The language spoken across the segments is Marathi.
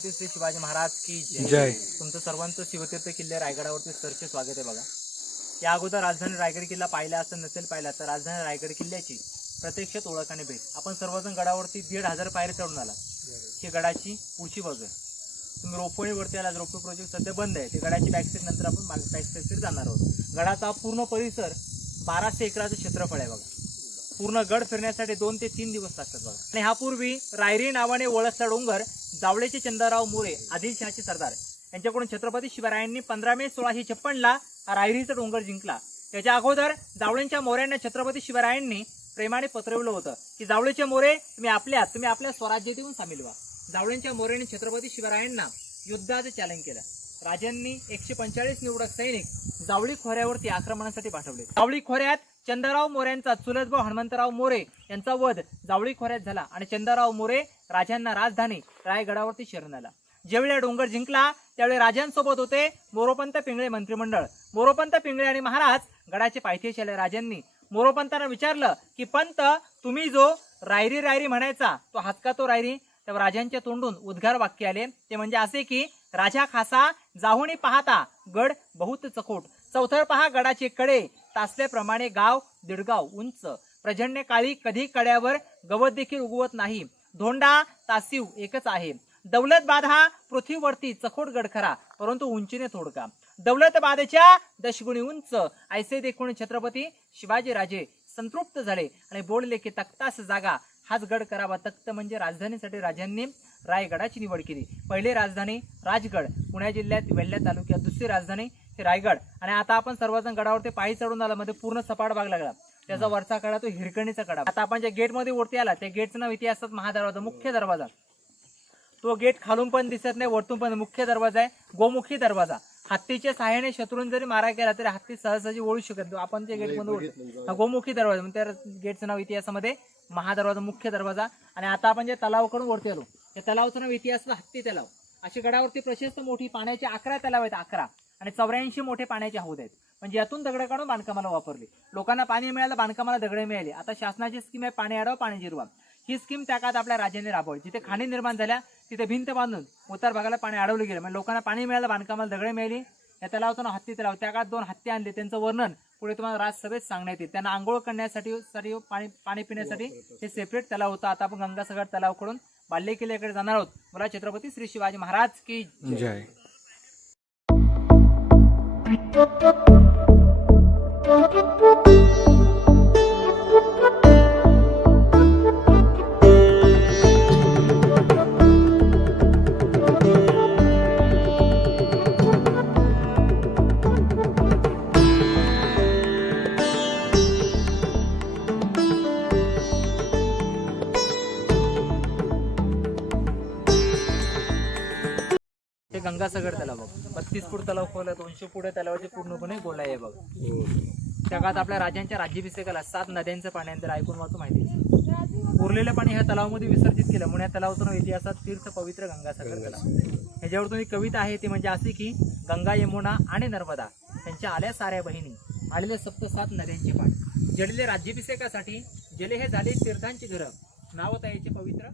श्री शिवाजी महाराज की जय. तुमचं सर्वांचं शिवतीर्थ किल्ले रायगडावरती सरचे स्वागत आहे बघा. या अगोदर राजधानी रायगड किल्ला पाहिला असं नसेल पाहिला तर राजधानी रायगड किल्ल्याची प्रत्यक्षात ओळख आणि भेट. आपण सर्वजण गडावरती दीड हजार पायरी चढून आला. ही गडाची पुढची बाजू आहे तुम्ही रोपवणीवरती आला रोपवे प्रोजेक्ट सध्या बंद आहे. ते गडाची बॅकसाईड नंतर आपण मागे बॅकसाईड जाणार आहोत. गडाचा पूर्ण परिसर बाराशे एकराचं क्षेत्रफळ आहे बघा. पूर्ण गड फिरण्यासाठी दोन ते तीन दिवस लागतात बघा. आणि ह्यापूर्वी रायरी नावाने ओळखला डोंगर जावळेचे चंद्रराव मोरे आदिलशहाचे सरदार. यांच्याकडून छत्रपती शिवरायांनी पंधरा मे सोळाशे छप्पनला रायरीचा डोंगर जिंकला. त्याच्या अगोदर जावळेंच्या मोऱ्यांना छत्रपती शिवरायांनी प्रेमाने पत्रवलं होतं की जावळेचे मोरे तुम्ही आपल्या तुम्ही आपल्या स्वराज्य देऊन सामील व्हा. जावळेंच्या मोऱ्यांनी छत्रपती शिवरायांना युद्धाचं चॅलेंज केलं. राजांनी एकशे पंचेचाळीस निवडक सैनिक जावळी खोऱ्यावरती आक्रमणासाठी पाठवले. जावळी खोऱ्यात चंदाराव मोऱ्यांचा चुलत भाऊ हनुमंतराव मोरे यांचा वध जावळी खोऱ्यात झाला आणि चंदाराव मोरे राजांना राजधानी रायगडावरती शरण आला. ज्यावेळी हा डोंगर जिंकला त्यावेळी राजांसोबत होते मोरोपंत पिंगळे मंत्रिमंडळ. मोरोपंत पिंगळे आणि महाराज गडाचे पायथ्याशी आले. राजांनी मोरोपंतांना विचारलं की पंत तुम्ही जो रायरी रायरी म्हणायचा तो हातका तो रायरी? तेव्हा राजांच्या तोंडून उद्गार वाक्य आले. ते म्हणजे असे की राजा खासा जाहुनी पाहता गड बहुत चकोट चौथर पहा गडाचे कडे. तासल्याप्रमाणे गाव दिडगाव उंच. प्रजन्य काळी कधी कड्यावर गवत देखील उगवत नाही. धोंडा तासीव एकच आहे. दौलतबाद हा पृथ्वीवरती चखोट गड खरा परंतु उंचीने थोडका. दौलतबादच्या दशगुणी उंच. ऐसे देखून छत्रपती शिवाजी राजे संतृप्त झाले आणि बोलले की तख्तास जागा. हाच गड करावा. तख्त म्हणजे राजधानीसाठी राजांनी रायगडाची निवड केली. पहिली राजधानी राजगड पुणे जिल्ह्यात वेल्हा तालुक्यात दुसरी राजधानी ही रायगड. आणि आता आपण सर्वजण गडावरती पायी चढून आला मध्ये पूर्ण सपाट भाग लागला. त्याचा वरचा कडा तो हिरकणीचा कडा आता आपण ज्या गेटमध्ये वरती आला त्या गेटचं नाव इतिहासात महादरवाजा मुख्य दरवाजा. तो गेट खालून पण दिसत नाही वरतून पण मुख्य दरवाजा आहे गोमुखी दरवाजा. हत्तीच्या सहाय्याने शत्रून जरी मारा केला तरी हत्ती सहजाची ओळू शकत. आपण त्या गेटमध्ये ओढतो. हा गोमुखी दरवाजा म्हणजे त्या गेटचं नाव इतिहासामध्ये महादरवाजा मुख्य दरवाजा. आणि आता आपण जे तलावाकडून वरती आलो त्या तलावाचं नाव इतिहासात हत्ती तलाव. अशी गडावरती प्रशस्त मोठी पाण्याची अकरा तलाव आहेत अकरा. आणि चौऱ्याऐंशी मोठे पाण्याचे हौद आहेत. म्हणजे यातून दगड काढून बांधकामाला वापरली. लोकांना पाणी मिळालं बांधकामाला दगडे मिळाली. आता शासनाची स्कीम आहे पाणी अडव पाणी जिरवा. ही स्कीम त्या काळात आपल्या राज्याने राबवली. जिथे खाणी निर्माण झाल्या तिथे भिंत बांधून उतार भागाला पाणी अडवलं गेलं. म्हणजे लोकांना पाणी मिळालं बांधकामाला दगडे मिळाली. या तलावातून हत्ती तलाव. त्या काळात दोन हत्ती आणले. त्यांचं वर्णन पुढे तुम्हाला राजसभेत सांगण्यात येईल. त्यांना आंघोळ करण्यासाठी पाणी पाणी पिण्यासाठी हे सेपरेट तलाव होतं. आता आपण गंगासागर तलावकडून बाल्य किल्ल्याकडे जाणार आहोत मला छत्रपती श्री शिवाजी महाराज की जय. Thank you. गंगासागर तलाव बघ. बत्तीस फूट तलाव खोल दोनशे फूट तलावाचे पूर्णपणे गोलाई आहे बघ. त्या काळात आपल्या राजांच्या राज्याभिषेकाला सात नद्यांचं पाण्यानंतर ऐकून वाचू माहिती. उरलेलं पाणी ह्या तलावामध्ये विसर्जित केलं. म्हणून या तलावाचं नाव इतिहासात तीर्थ पवित्र गंगासागर तलाव. ह्याच्यावर तुम्ही कविता आहे ती म्हणजे अशी की गंगा यमुना आणि नर्मदा त्यांच्या आल्या साऱ्या बहिणी आलेले सप्त सात नद्यांचे पाणी. जडले राज्याभिषेकासाठी जले हे झाले तीर्थांचे घर. नाव त्याचे पवित्र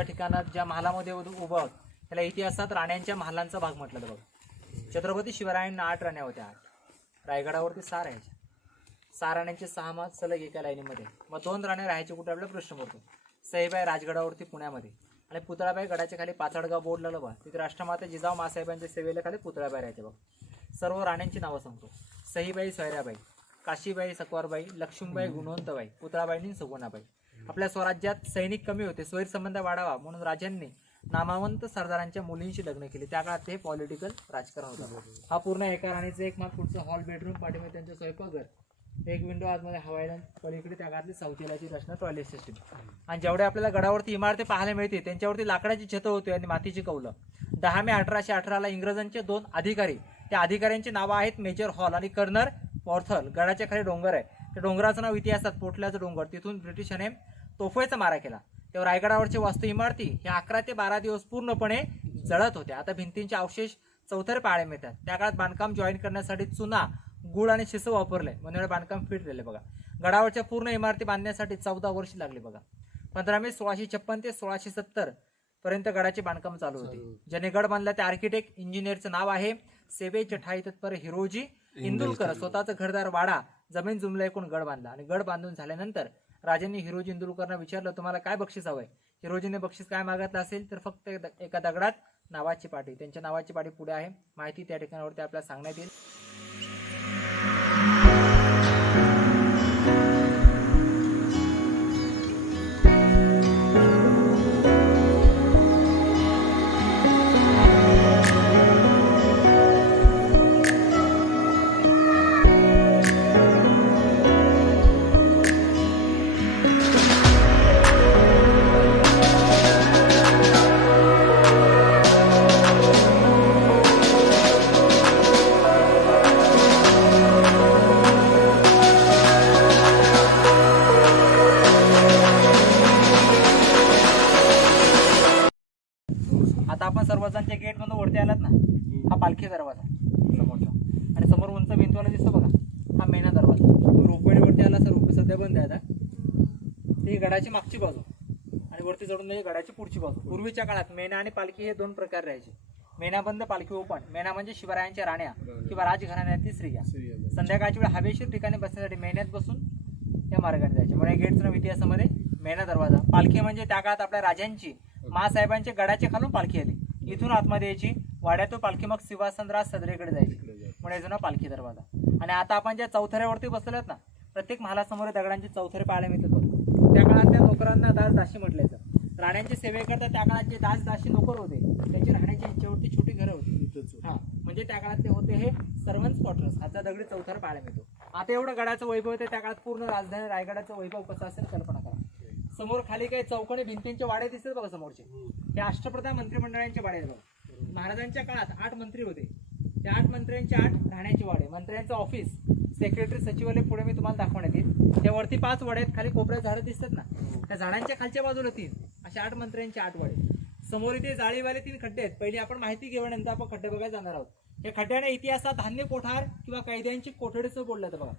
ज्या ठिकाणात ज्या महालामध्ये उभं आहोत त्याला इतिहासात राण्यांच्या महालांचा भाग म्हटलं जातं बघा. छत्रपती शिवरायांना आठ राण्या होत्या आठ. रायगडावरती सहा राहायच्या. सहा राण्यांचे सहा मात सलग एका लाईनीमध्ये. मग दोन राण्या राहायचे कुठे? आपला प्रश्न पडतो सईबाई राजगडावरती पुण्यामध्ये. आणि पुतळाबाई गडाच्या खाली पाचडगाव बोर्ड लावलं बघा. तिथे राष्ट्रमाता जिजाऊ मासाहेबांच्या सेवेला खाली पुतळाबाई राहायचे बघ. सर्व राण्यांची नावं सांगतो. सईबाई सोयराबाई काशीबाई सकवारबाई लक्ष्मीबाई गुणवंतबाई पुतळाबाईंनी सगुणाबाई. आपल्या स्वराज्यात सैनिक कमी होते स्वैरसंबंध वाढावा म्हणून राजांनी नामावंत सरदारांच्या मुलींशी लग्न केले. त्या काळात ते पॉलिटिकल राजकारण होतं. हा पूर्ण एका राणीचं एक माग पुढचं हॉल बेडरूम पाठीमध्ये त्यांचं स्वयंपाकघर. एक विंडो आतमध्ये हवाईला पलीकडे त्या काळातली साऊथीलाची रचना टॉयलेट सिस्टीम आणि जेवढे आपल्याला गडावरती इमारती पाहायला मिळते त्यांच्यावरती लाकडाची छतं होती आणि मातीची कौलं. दहा मे अठराशे अठराला इंग्रजांचे दोन अधिकारी त्या अधिकाऱ्यांची नावं आहेत मेजर हॉल आणि कर्नर पॉर्थल. गडाच्या खाली डोंगर आहे. त्या डोंगराचं नाव इतिहासात पोटल्याचं डोंगर. तिथून ब्रिटिशाने तोफेचा मारा केला. तेव्हा रायगडावरचे वास्तू इमारती ह्या अकरा ते बारा दिवस पूर्णपणे जळत होत्या आता भिंतींचे अवशेष चौथर पाहायला मिळतात. त्या काळात बांधकाम जॉईन करण्यासाठी चुना गुळ आणि शिसं वापरले. म्हणून बांधकाम फिट झाले बघा. गडावरच्या पूर्ण इमारती बांधण्यासाठी चौदा वर्ष लागली बघा. पंधरा मे सोळाशे छप्पन ते सोळाशे सत्तर पर्यंत गडाचे बांधकाम चालू होते. ज्याने गड बांधला त्या आर्किटेक्ट इंजिनियरचं नाव आहे. सेवे चठाई तत्पर हिरोजी इंदुलकर. स्वतःचं घरदार वाडा जमीन जुमला एकूण गड बांधला. आणि गड बांधून झाल्यानंतर राजांनी हिरोजी इंदुलकरना विचारलं तुम्हाला काय बक्षीस हवंय? हिरोजीने बक्षीस काय मागितलं असेल तर फक्त एका दगडात नावाची पाटी. त्यांच्या नावाची पाटी पुढे आहे. माहिती त्या ठिकाणावरती आपल्याला सांगण्यात येईल. म्हणजे गडाची पुढची बाजू. पूर्वीच्या काळात मेना आणि पालखी हे दोन प्रकार राहायचे. मेना बंद पालखी ओपन. मेना म्हणजे शिवरायांच्या राण्या किंवा राजघराण्यातील स्त्रिया. संध्याकाळच्या वेळी हवेशीर ठिकाणी बसण्यासाठी मेहनत बसून या मार्गाने जायचे. म्हणजे गेटचं नाव इतिहासामध्ये मेना दरवाजा. पालखी म्हणजे त्या काळात आपल्या राजांची महासाहेबांच्या गडाच्या खालून पालखी आली. इथून आतमध्ये यायची वाड्यातून पालखी मग सिंहासनराज सदरेकडे जायची. म्हणून याचं नाव पालखी दरवाजा. आणि आता आपण ज्या चौथऱ्यावरती आहेत ना प्रत्येक महालासमोर दगडांची चौथरे पाहायला मिळतात त्या काळातल्या नोकरांना दास दाशी म्हटलं जातं राण्यांची सेवेकरता त्या काळात जे दास दाशी नोकर होते त्यांची राहण्याची यांच्यावरती छोटी घरं होती. हा म्हणजे त्या काळात ते होते हे सर्वन्स क्वार्टर्स हाचा दगडी चौथर पाहायला मिळतो. आता एवढं गडाचं वैभव होते त्या काळात पूर्ण राजधानी रायगडाचं वैभव कसं असेल कल्पना करा. समोर खाली काही चौकोनी भिंतींचे वाडे दिसतात बघा समोरचे. हे अष्टप्रधान मंत्रिमंडळांचे वाडे बघा. महाराजांच्या काळात आठ मंत्री होते. त्या आठ मंत्र्यांचे आठ राहण्याचे वाडे. मंत्र्यांचं ऑफिस सेक्रेटरी सचिवालय पुढे मी तुम्हाला दाखवण्यात येईल. त्या वरती पाच वाडे आहेत खाली कोपऱ्यात झाडं दिसतात ना. त्या झाडांच्या खालच्या बाजूला तीन. अशा आठ मंत्र्यांचे आठ वाडे समोर इथे जाळीवाले तीन खड्डे आहेत. पहिली आपण माहिती घेऊनंतर आपण खड्डे बघायला जाणार आहोत. या खड्ड्याने इतिहासात धान्य कोठार किंवा कैद्यांची कोठडीचं बोललं जातं बघा.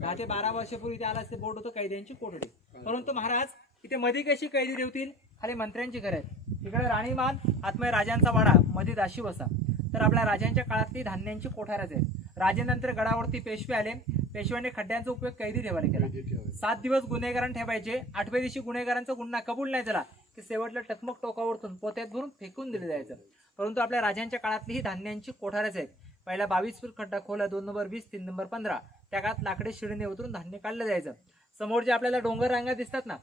दहा ते बारा वर्षापूर्वी इथे आला ते बोर्ड होतं कैद्यांची कोठडी. परंतु महाराज इथे मध्ये कशी कैदी ठेवतील खाली मंत्र्यांची घर आहेत. इकडे राणीमान आत्मय राजांचा वाडा मध्ये दाशी बसा तर आपल्या राजांच्या काळातली धान्यांची कोठारच आहेत. राजेनंतर गडावरती पेशवे आले. पेशव्याने खड्ड्यांचा उपयोग कैदी ठेवायला केला. सात दिवस गुन्हेगारांना ठेवायचे. आठव्या दिवशी गुन्हेगारांचा गुन्हा कबूल नाही झाला. की शेवटला टकमक टोकावरतून पोत्यात भरून फेकून दिले जायचं. परंतु आपल्या राजांच्या काळातली ही धान्यांची कोठारच आहेत. पहिला बावीस फूट खड्डा खोला दोन नंबर वीस तीन नंबर पंधरा. त्या काळात लाकडे शिडीने उतरून धान्य काढलं जायचं. समोर जे आपल्याला डोंगर रांगा दिसतात ना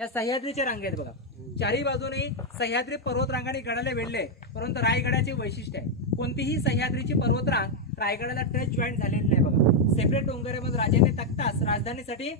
त्या सह्याद्रीच्या रांगे आहेत बघा. चारही बाजूने सह्याद्री पर्वत रांगाने गडाला वेढले. परंतु रायगडाचे वैशिष्ट्य आहे. कोणतीही सह्याद्रीची पर्वतरांग रायगडाला टच जॉईंट झालेली नाही बघा. सेपरेट डोंगरामध्ये राजाने तक्तास राजधानीसाठी.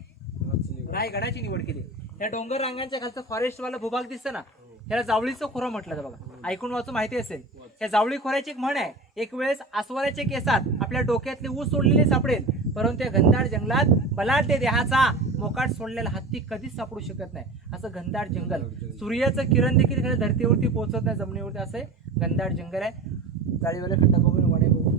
रायगडाची निवड केली. या डोंगर रांगांच्या खालचं फॉरेस्ट वाला भूभाग दिसतं ना त्याला जावळीचं खोरं म्हटलं जातं बघा. ऐकून वाचून माहिती असेल. या जावळी खोऱ्याची एक म्हण आहे एक वेळेस आसवाऱ्याच्या केसात आपल्या डोक्यातली ऊस सोडलेली सापडेल परंतु या घनदाट जंगलात बलाढ्य देहाचा मोकाट सोडलेला हत्ती कधीच सापडू शकत नाही. असं घनदाट जंगल. सूर्याचं किरण देखील धरतीवरती पोहोचत नाही जमिनीवरती. असं घनदाट जंगल आहे. जाळीवाले खड्डा बघून वाडे बघून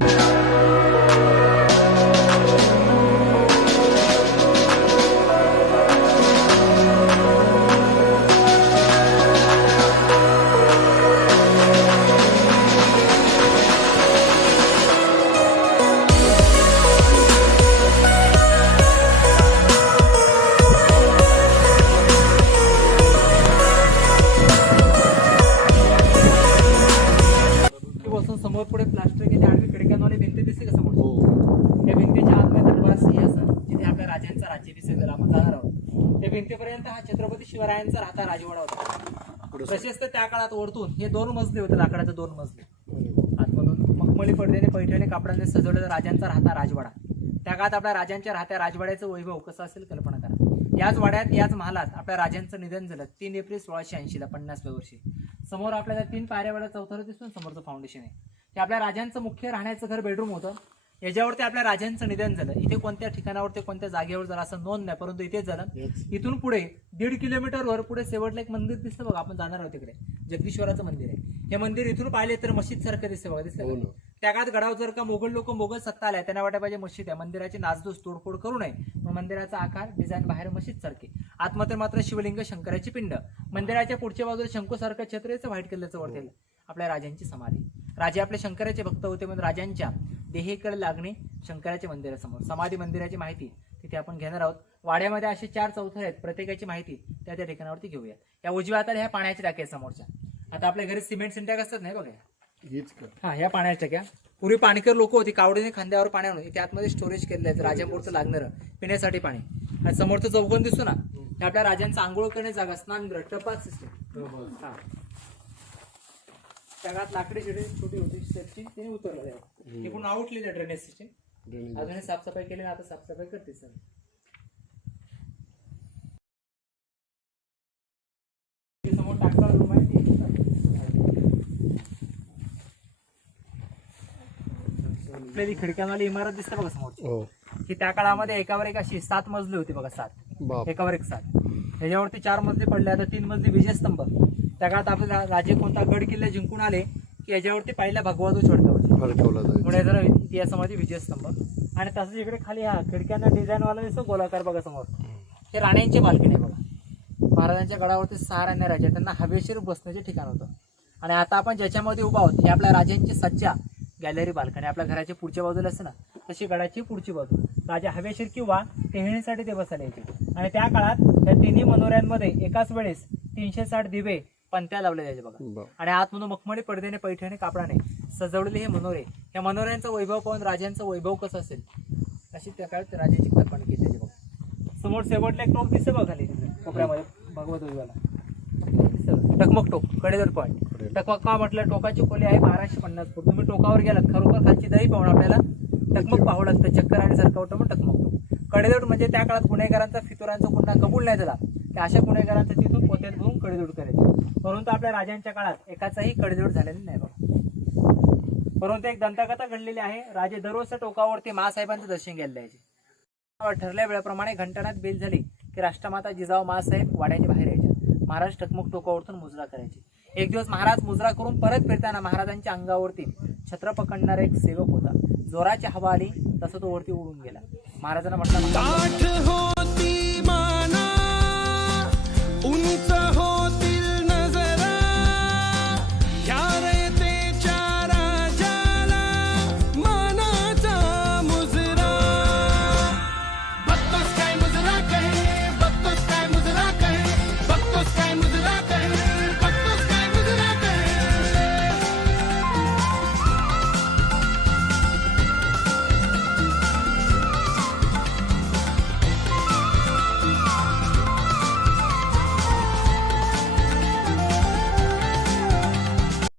शिवरायांचा राहता राजवाडा होता. प्रशस्त त्या काळात वरतून हे दोन मजले होते लाकडाचे दोन मजले. आतमधून मखमली पडद्याने पैठणी कापडाने सजवलेला राजांचा राहता राजवाडा. त्या काळात आपल्या राजांच्या राहत्या राजवाड्याचं वैभव कसं असेल कल्पना करा. याच वाड्यात याच महालात आपल्या राजांचं निधन झालं तीन एप्रिल सोळाशे ऐंशीला पन्नासव्या वर्षी. समोर आपल्याला तीन पायऱ्यावाड्या चौथर दिसून समोरचं फाउंडेशन आहे. ते आपल्या राजांचं मुख्य राहण्याचं घर बेडरूम होतं. याच्यावरती आपल्या राजांचं निधन झालं. इथे कोणत्या ठिकाणावरती कोणत्या जागेवर झालं असं नोंद नाही परंतु इथेच झालं. इथून पुढे दीड किलोमीटरवर पुढे शेवटला एक मंदिर दिसतं बघा आपण जाणार आहोत तिकडे. जगदीश्वराचं मंदिर आहे. हे मंदिर इथून पाहिले तर मशीद सारखं दिसतं बघा दिसतं का? त्या काळात गडावर जर का मोगल लोक मोगल सत्ता आल्या त्यांना वाटायला पाहिजे मशीद आहे. मंदिराची नासधूस तोडफोड करू नये. पण मंदिराचा आकार डिझाईन बाहेर मशीद सारखे आतमध्ये मात्र शिवलिंग शंकराची पिंड. मंदिराच्या पुढच्या बाजूला शंकूसारखं छत्रेचं व्हाईट कलरचं वरतेल आपल्या राजांची समाधी. राजे आपले शंकराचे भक्त होते म्हणून राजांच्या देहेकडे लागणे शंकराच्या मंदिरासमोर. समाधी मंदिराची माहिती तिथे आपण घेणार आहोत. वाड्यामध्ये असे चार चौथर आहेत. प्रत्येकाची माहिती त्या त्या ठिकाणावरती घेऊया या उजव्या हाताला ह्या पाण्याच्या टाक्या समोरच्या. आता आपल्या घरी सिमेंट सिंटॅक असतात नाही बघा हा ह्या पाण्याच्या टाक्या. पूर्वी पाणीकर लोक होती. कावडीने खांद्यावर पाणी आणून इथे आतमध्ये स्टोरेज केलेलं आहे. राजापूरचं लागणारं पिण्यासाठी पाणी. आणि समोरचं चौकन दिसतो ना? हे. आपल्या राजांचं आंघोळ करण्याची जागा. स्नानगृह टपात सिस्टम हा. त्या काळात लाकडी शिडी छोटी होती स्टेपची तिने उतरलं आहे एकूण आउटलेली आहे ड्रेनेज सिस्टम अजूनही साफसफाई केली ना आता साफसफाई करते सर. समोर टाकणार रूम आहे ती आपल्याला खिडक्यांवाली इमारत दिसते बघा समोरची हो. की त्या काळामध्ये एकावर एक अशी सात मजली होती बघा सात. एकावर एक सात. त्याच्यावरती चार मजली पडले आता तीन मजली विजयस्तंभ. त्या काळात आपले राजे कोणता गड किल्ले जिंकून आले की याच्यावरती पहिला भगवा ध्वज फडकवला फडकवला जाईल पुणे जरा इतिहासामध्ये विजयस्तंभ. आणि तसंच इकडे खाली हा खिडक्यांना डिझाईन वाला दिसतो गोलाकार बघा समोर. हे राण्यांची बाल्कनी बघा. महाराजांच्या गडावरती सहा राण्या राजा त्यांना हवेशीर बसण्याचे ठिकाण होतं. आणि आता आपण ज्याच्यामध्ये उभा आहोत हे आपल्या राजांची सज्जा गॅलरी बाल्कनी. आपल्या घराच्या पुढच्या बाजूला असते ना तशी गडाची पुढची बाजू. राजा हवेशीर किंवा टेहळीसाठी ते बसायला यायचे. आणि त्या काळात त्या तिन्ही मनोऱ्यांमध्ये एकाच वेळेस तीनशे साठ दिवे पंत्या लावले जायचे बघा. आणि आतमधून मखमली पडद्याने पैठणी कापडाने सजवलेले हे मनोरे. या मनोऱ्यांचं वैभव पाहून राजांचं वैभव कसं असेल? अशी त्या काळात राजाची कल्पना केली त्याची बघा. समोर शेवटला एक टोक दिसतं बघा खाली. कोपऱ्यामध्ये भगवत उजवाला दिसतं? टकमक टोक कडेदर पॉईंट टकमक का म्हटलं टोकाची खोली आहे बाराशे पन्नास फूट. तुम्ही टोकावर गेलात खरोखर खालची दही पाहून आपल्याला टकमक पाहावं लागतं. चक्कर आणि सरकावतं मग टकमक टोक. म्हणजे त्या काळात गुन्हेगारांचा फितुरांचा गुन्हा कबूल नाही झाला. की अशा गुन्हेगारांचा तिथून पोत्यात घेऊन कडजोड करायचे. परंतु आपल्या राजांच्या काळात एकाचाही कडजोड झालेली नाही बघा. परंतु एक दंतकथा घडलेली आहे. राजे दररोजच्या टोकावरती महासाहेबांचं दर्शन घ्यायला द्यायचे ठरल्या वेळेप्रमाणे घंटनात बेल झाली की राष्ट्रमाता जिजाऊ महासाहेब वाड्याच्या बाहेर यायचे. महाराज टकमक टोकावरतून मुजरा करायचे. एक दिवस महाराज मुजरा करून परत फिरताना महाराजांच्या अंगावरती छत्र पकडणारा एक सेवक होता. जोराची हवा आली तसं तो वरती उडून गेला. महाराजांना म्हटलं आठ होती माना उंच हो